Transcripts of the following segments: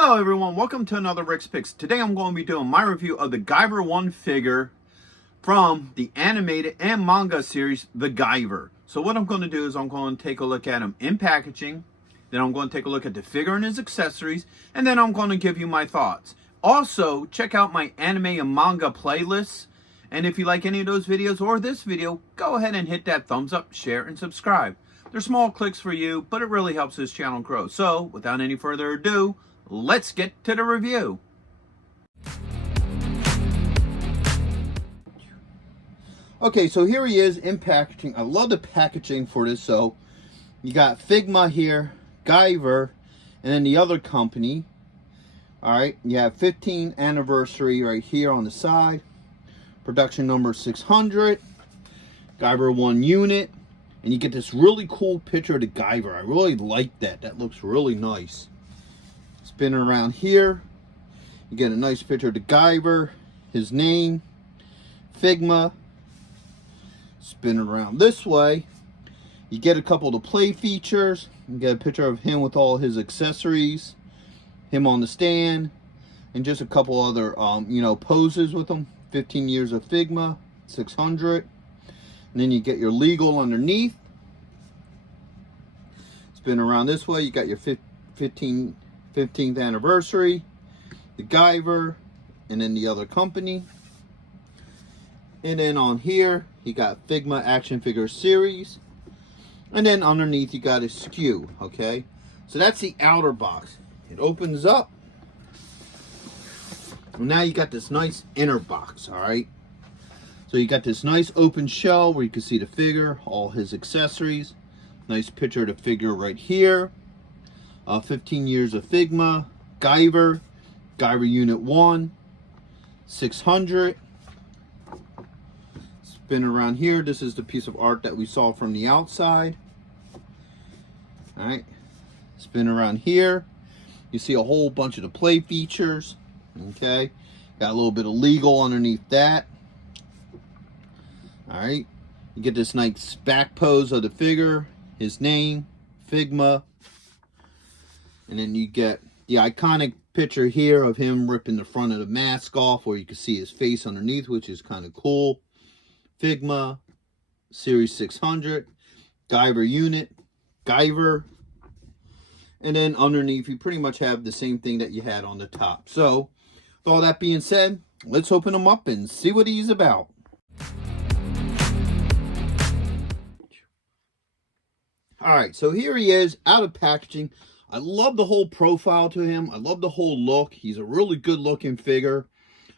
Hello everyone, welcome to another Rick's Picks. Today I'm going to be doing my review of the Guyver 1 figure from the animated and manga series, The Guyver. So what I'm going to do is I'm going to take a look at him in packaging, then I'm going to take a look at the figure and his accessories, and then I'm going to give you my thoughts. Also, check out my anime and manga playlists, and if you like any of those videos or this video, go ahead and hit that thumbs up, share, and subscribe. They're small clicks for you, but it really helps this channel grow. So, without any further ado, let's get to the review. Okay, so here he is in packaging. I love the packaging for this. So you got Figma here, Guyver, and then the other company. All right, you have 15th anniversary right here on the side. Production number 600. Guyver 1 unit. And you get this really cool picture of the Guyver. I really like that. That looks really nice. Spinning around here, you get a nice picture of the Guyver, his name, Figma. Spin around this way, you get a couple of the play features. You get a picture of him with all his accessories, him on the stand, and just a couple other poses with him. 15 years of Figma, 600. And then you get your legal underneath. Spin around this way, you got your 15th anniversary, the Guyver, and then the other company. And then on here, you got Figma action figure series. And then underneath, you got a SKU, okay? So that's the outer box. It opens up. And now you got this nice inner box, all right? So you got this nice open shell where you can see the figure, all his accessories. Nice picture of the figure right here. 15 years of Figma, Guyver, Guyver Unit 1, 600. Spin around here. This is the piece of art that we saw from the outside. All right. Spin around here. You see a whole bunch of the play features. Okay. Got a little bit of legal underneath that. All right. You get this nice back pose of the figure, his name, Figma. And then you get the iconic picture here of him ripping the front of the mask off, where you can see his face underneath, which is kind of cool. Figma, Series 600, Guyver unit, Guyver. And then underneath, you pretty much have the same thing that you had on the top. So, with all that being said, let's open him up and see what he's about. All right, so here he is out of packaging. I love the whole profile to him. I love the whole look. He's a really good looking figure.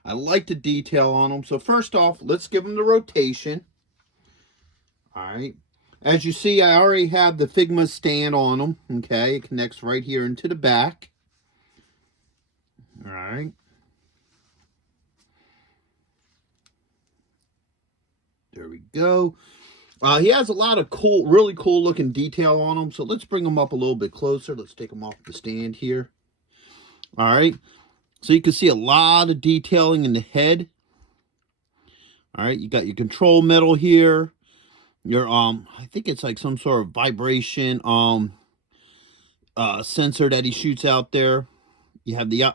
I like the detail on him. So first off, let's give him the rotation. All right. As you see, I already have the Figma stand on him. Okay, it connects right here into the back. All right. There we go. He has a lot of cool, really cool looking detail on him. So let's bring him up a little bit closer. Let's take him off the stand here. All right. So you can see a lot of detailing in the head. All right. You got your control metal here. Your, I think it's like some sort of vibration, sensor that he shoots out there. You have the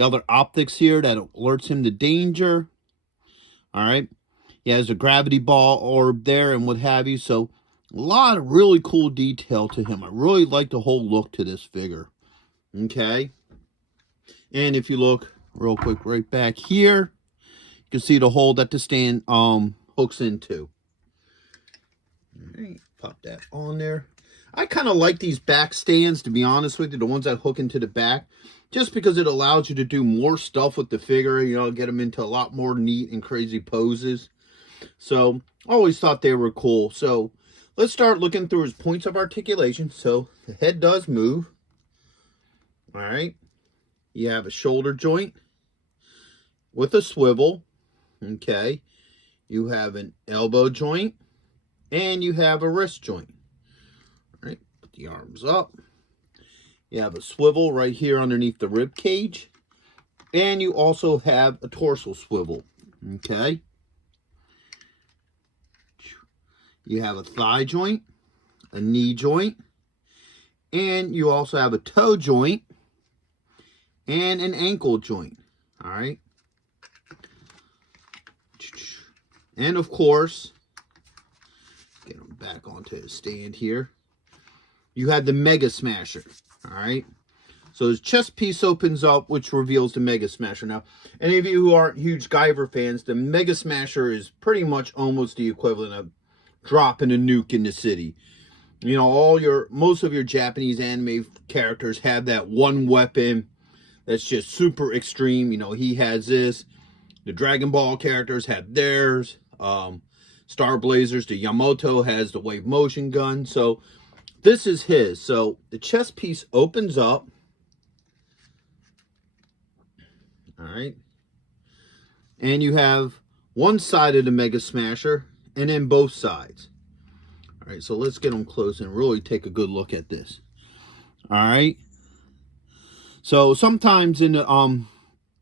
other optics here that alerts him to danger. All right. He has a gravity ball orb there and what have you. So a lot of really cool detail to him. I really like the whole look to this figure. Okay. And if you look real quick right back here, you can see the hole that the stand hooks into. All right, pop that on there. I kind of like these back stands, to be honest with you, the ones that hook into the back, just because it allows you to do more stuff with the figure, get them into a lot more neat and crazy poses. So, I always thought they were cool. So, let's start looking through his points of articulation. So, the head does move. All right. You have a shoulder joint with a swivel. Okay. You have an elbow joint. And you have a wrist joint. All right. Put the arms up. You have a swivel right here underneath the rib cage. And you also have a torso swivel. Okay. You have a thigh joint, a knee joint, and you also have a toe joint and an ankle joint. All right. And of course, get him back onto his stand here. You have the Mega Smasher. All right. So his chest piece opens up, which reveals the Mega Smasher. Now, any of you who aren't huge Guyver fans, the Mega Smasher is pretty much almost the equivalent of dropping a nuke in the city. You know, most of your Japanese anime characters have that one weapon that's just super extreme. You know, he has this. The Dragon Ball characters have theirs. Star Blazers, the Yamato has the wave motion gun. So this is his. So the chest piece opens up. All right. And you have one side of the Mega Smasher and then both sides. All right, so let's get them close and really take a good look at this. All right. So sometimes in the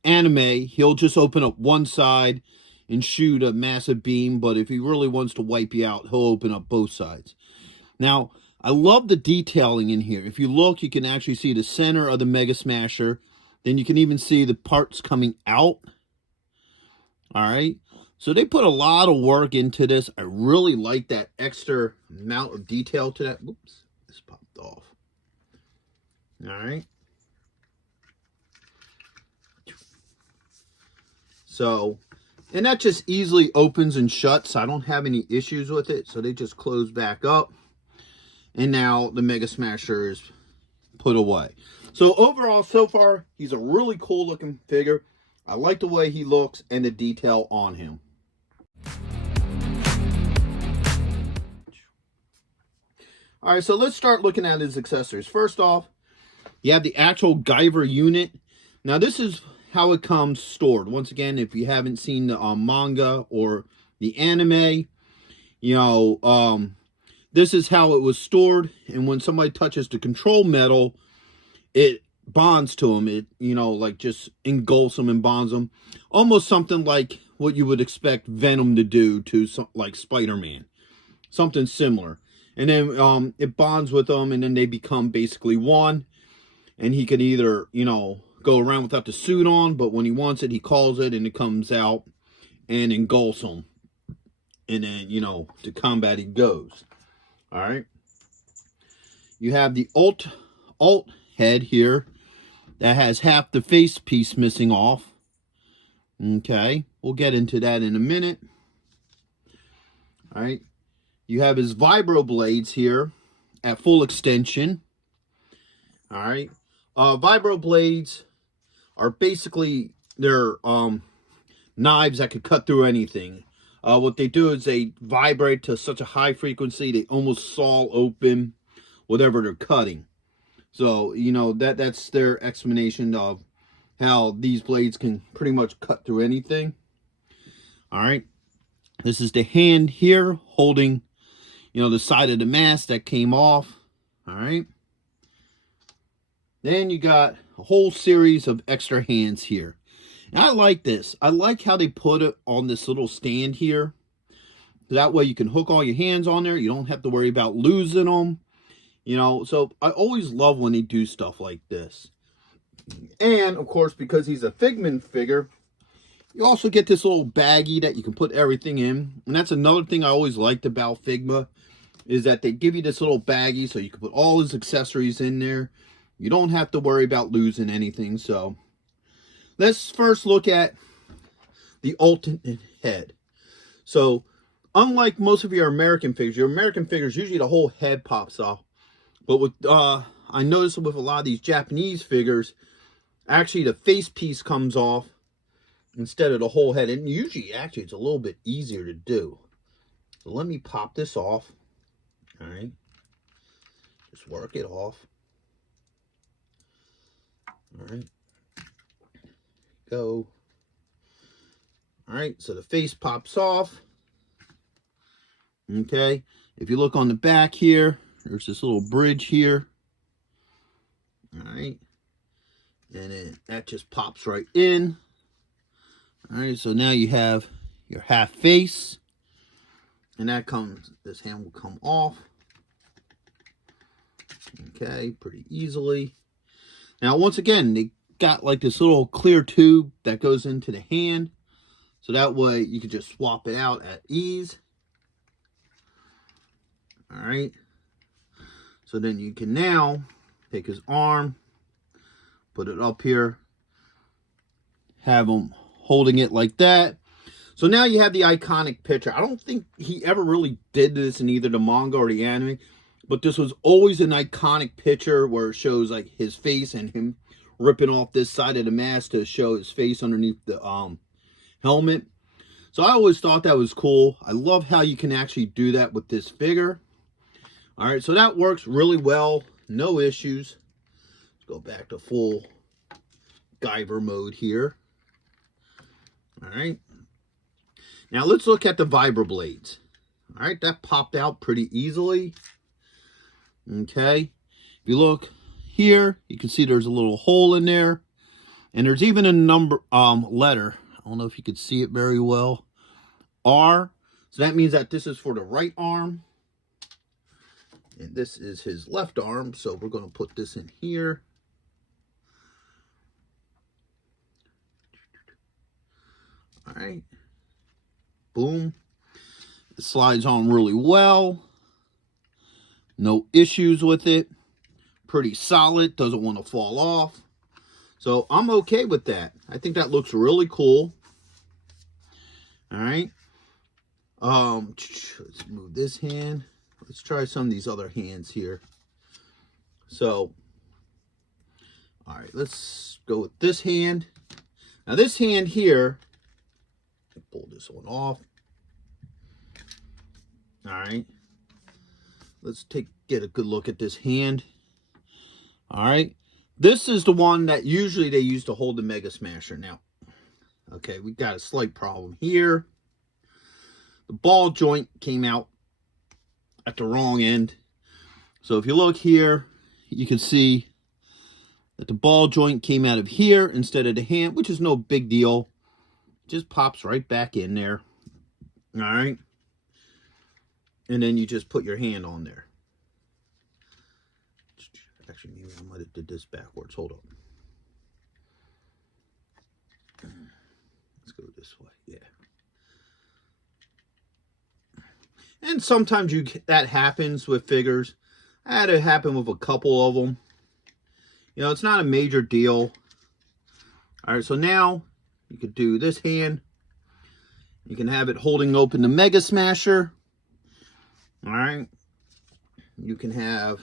anime, he'll just open up one side and shoot a massive beam, but if he really wants to wipe you out, he'll open up both sides. Now, I love the detailing in here. If you look, you can actually see the center of the Mega Smasher. Then you can even see the parts coming out. All right. So they put a lot of work into this. I really like that extra amount of detail to that. Oops, this popped off. All right. So, and that just easily opens and shuts. I don't have any issues with it. So they just close back up. And now the Mega Smasher is put away. So overall, so far, he's a really cool looking figure. I like the way he looks and the detail on him. All right, so let's start looking at his accessories. First off, you have the actual Guyver unit. Now, this is how it comes stored. Once again, if you haven't seen the manga or the anime, you know, this is how it was stored. And when somebody touches the control metal, it bonds to them. It, you know, like just engulfs them and bonds them. Almost something like what you would expect Venom to do to like Spider-Man. Something similar. And then it bonds with them, and then they become basically one. And he can either, you know, go around without the suit on, but when he wants it, he calls it, and it comes out and engulfs him. And then, you know, to combat he goes. All right. You have the alt head here that has half the face piece missing off. Okay. We'll get into that in a minute. All right. You have his vibro blades here at full extension. All right. Vibro blades are basically, they're knives that could cut through anything. What they do is they vibrate to such a high frequency, they almost saw open whatever they're cutting. So, you know, that's their explanation of how these blades can pretty much cut through anything. All right. This is the hand here holding, you know, the side of the mask that came off. All right. Then you got a whole series of extra hands here. And I like this. I like how they put it on this little stand here. That way you can hook all your hands on there. You don't have to worry about losing them. You know, so I always love when they do stuff like this. And, of course, because he's a Figma figure, you also get this little baggie that you can put everything in. And that's another thing I always liked about Figma, is that they give you this little baggie so you can put all his accessories in there. You don't have to worry about losing anything. So let's first look at the alternate head. So unlike most of your American figures, usually the whole head pops off. But with I noticed with a lot of these Japanese figures, actually the face piece comes off instead of the whole head. And usually, actually, it's a little bit easier to do. So let me pop this off. All right. Just work it off. All right. Go. All right. So the face pops off. Okay. If you look on the back here, there's this little bridge here. All right. And then that just pops right in. All right. So now you have your half face. And that comes, this hand will come off. Okay. Pretty easily. Now, once again, they got like this little clear tube that goes into the hand. So that way you can just swap it out at ease. All right. So then you can now take his arm, put it up here, have him holding it like that. So now you have the iconic picture. I don't think he ever really did this in either the manga or the anime, but this was always an iconic picture where it shows like his face and him ripping off this side of the mask to show his face underneath the helmet. So I always thought that was cool. I love how you can actually do that with this figure. All right, so that works really well. No issues. Let's go back to full Guyver mode here. All right. Now let's look at the vibroblades. All right, that popped out pretty easily. Okay. If you look here, you can see there's a little hole in there. And there's even a number letter. I don't know if you could see it very well. R. So that means that this is for the right arm. And this is his left arm. So we're going to put this in here. All right. Boom. It slides on really well. No issues with it. Pretty solid. Doesn't want to fall off. So I'm okay with that. I think that looks really cool. All right. Let's move this hand. Let's try some of these other hands here. So, all right, let's go with this hand. Now this hand here, pull this one off. All right. Let's get a good look at this hand. All right. This is the one that usually they use to hold the Mega Smasher. Now, okay, we got a slight problem here. The ball joint came out at the wrong end. So if you look here, you can see that the ball joint came out of here instead of the hand, which is no big deal. It just pops right back in there. All right. And then you just put your hand on there. Actually, maybe I might have did this backwards. Hold on. Let's go this way. Yeah. And sometimes that happens with figures. I had it happen with a couple of them. You know, it's not a major deal. All right, so now you could do this hand. You can have it holding open the Mega Smasher. All right. You can have,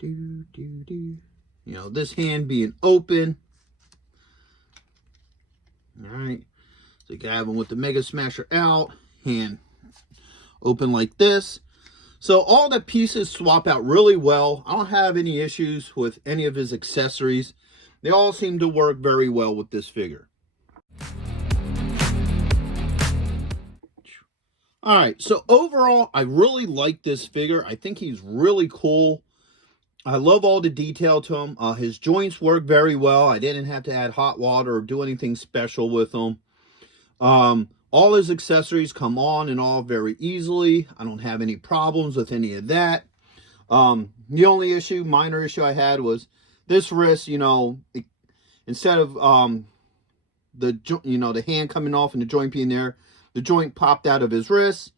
you know, this hand being open. All right. So you can have them with the Mega Smasher out, hand open like this. So all the pieces swap out really well. I don't have any issues with any of his accessories. They all seem to work very well with this figure. All right, so overall, I really like this figure. I think he's really cool. I love all the detail to him. His joints work very well. I didn't have to add hot water or do anything special with him. All his accessories come on and off very easily. I don't have any problems with any of that. The only minor issue I had was this wrist, you know, instead of the hand coming off and the joint being there, the joint popped out of his wrist.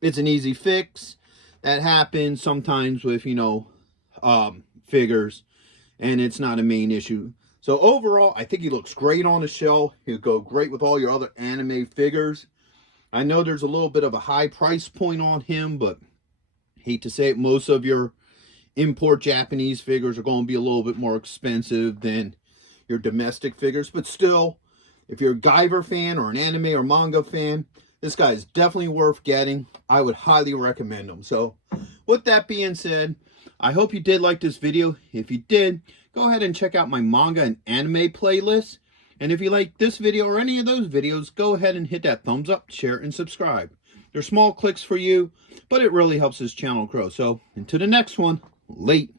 It's an easy fix. That happens sometimes with, you know, figures, and it's not a main issue. So overall, I think he looks great on the shelf. He'll go great with all your other anime figures. I know there's a little bit of a high price point on him, but hate to say it, most of your import Japanese figures are going to be a little bit more expensive than your domestic figures. But still, if you're a Guyver fan or an anime or manga fan, this guy is definitely worth getting. I would highly recommend him. So with that being said, I hope you did like this video. If you did, go ahead and check out my manga and anime playlist. And if you like this video or any of those videos, go ahead and hit that thumbs up, share, and subscribe. They're small clicks for you, but it really helps this channel grow. So until the next one, late.